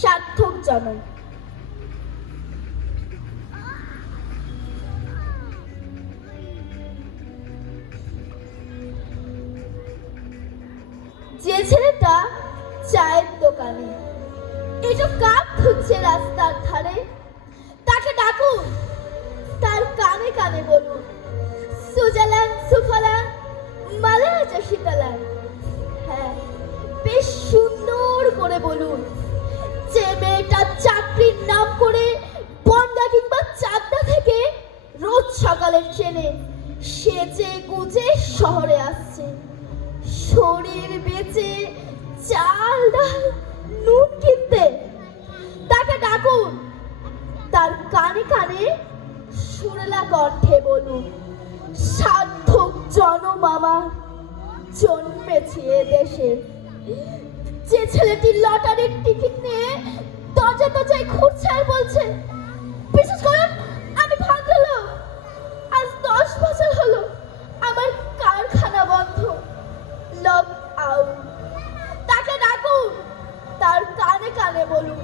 সার্থক জনক। যে ছেলেটা চায়ের দোকানে এসব কাপ ধুচ্ছে রাস্তার ধারে, তাকে ডাকুন, তার কানে কানে বলুন, সুজালান সুফলান মালাজা শীতলান। হ্যাঁ, বেশ সুন্দর করে বলুন। যে মেয়েটা চাকরির নাম করে বনগা কিংবা চাকদা থেকে রোজ সকালের ট্রেনে সেজে গুজে শহরে আসছে, শরীর বেচে চাল ডাল নুন কিনতে, তাকে ডাকুন, তার কানে কানে সুরেলা কণ্ঠে বলুন, সার্থক জনমামা জন্মেছে এ দেশে। যে ছেলেটি লটারির টিকিট নিয়ে দরজা দরজায় ঘুরছে আর বলছে, বিশেষ করে আমি ভদ্রলোক, আজ 10 বছর হলো আমার কারখানা বন্ধ, লক আউট, তাকে ডাকুন, তার কানে কানে বলুন,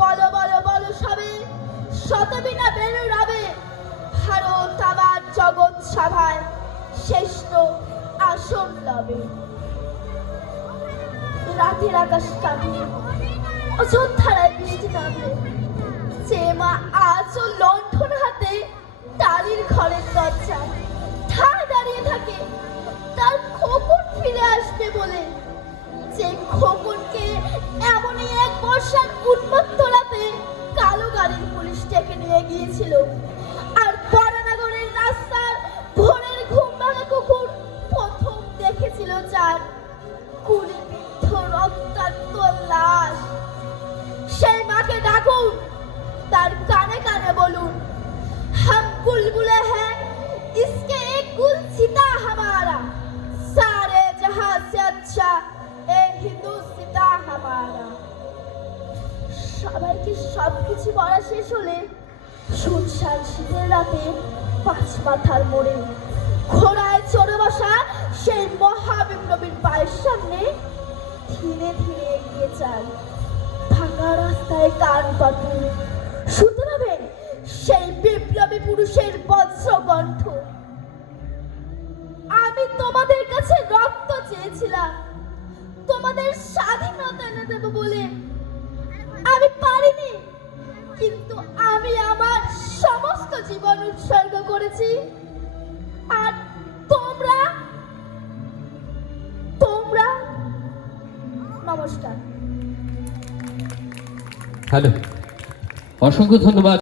বলো বলো বলো সবে, শতবিনা বেরু রবে, ভারত আমার জগৎ সভায় শ্রেষ্ঠ আসন লবে। রাতের আকাশ কাটিয়ে অযোধ্যায় বৃষ্টি নামলে, যে মা আজও লণ্ঠন হাতে টালির ঘরের দরজায় ঠায় দাঁড়িয়ে থাকে তার খোকন ফিরে আসবে বলে, যে খোকনকে এমনই এক বর্ষার উন্মত্ত রাতে কালো গাড়ির পুলিশ ডেকে নিয়ে গিয়েছিল, আর বরানগরের রাস্তার ভোরের ঘুম ভাঙা কুকুর প্রথম দেখেছিল যার গুলিবিদ্ধ রক্তাক্ত লাশ, সেই মাকে ডাকুন, তার কানে কানে বলুন, হাম বুলবুলে হ্যাঁ ইসকে এক গুলসিতা হামারা, সারে জাহাঁ সে আচ্ছা এ হিন্দুস্তা হামারা। সবাইকে সবকিছু বলা শেষ হলে সুনসান শীতের রাতে পাঁচ মাথার মোড়ে ঘোড়ায় চড়ে বসা সেই মহাবিপ্লবীর পায়ের সামনে ধীরে ধীরে এগিয়ে যান, ফাঁকা রাস্তায় কান পাতুন শুনতে পাবেন সেই বিপ্লবী পুরুষের বজ্র কণ্ঠ, আমি তোমাদের কাছে রক্ত চেয়েছিলাম, তোমাদের স্বাধীনতা এনে দেব বলে, আমি পারিনি, কিন্তু আমি আমার সমস্ত জীবন উৎসর্গ করেছি, আর তোমরা তোমরা নমস্কার। হ্যালো, অসংখ্য ধন্যবাদ।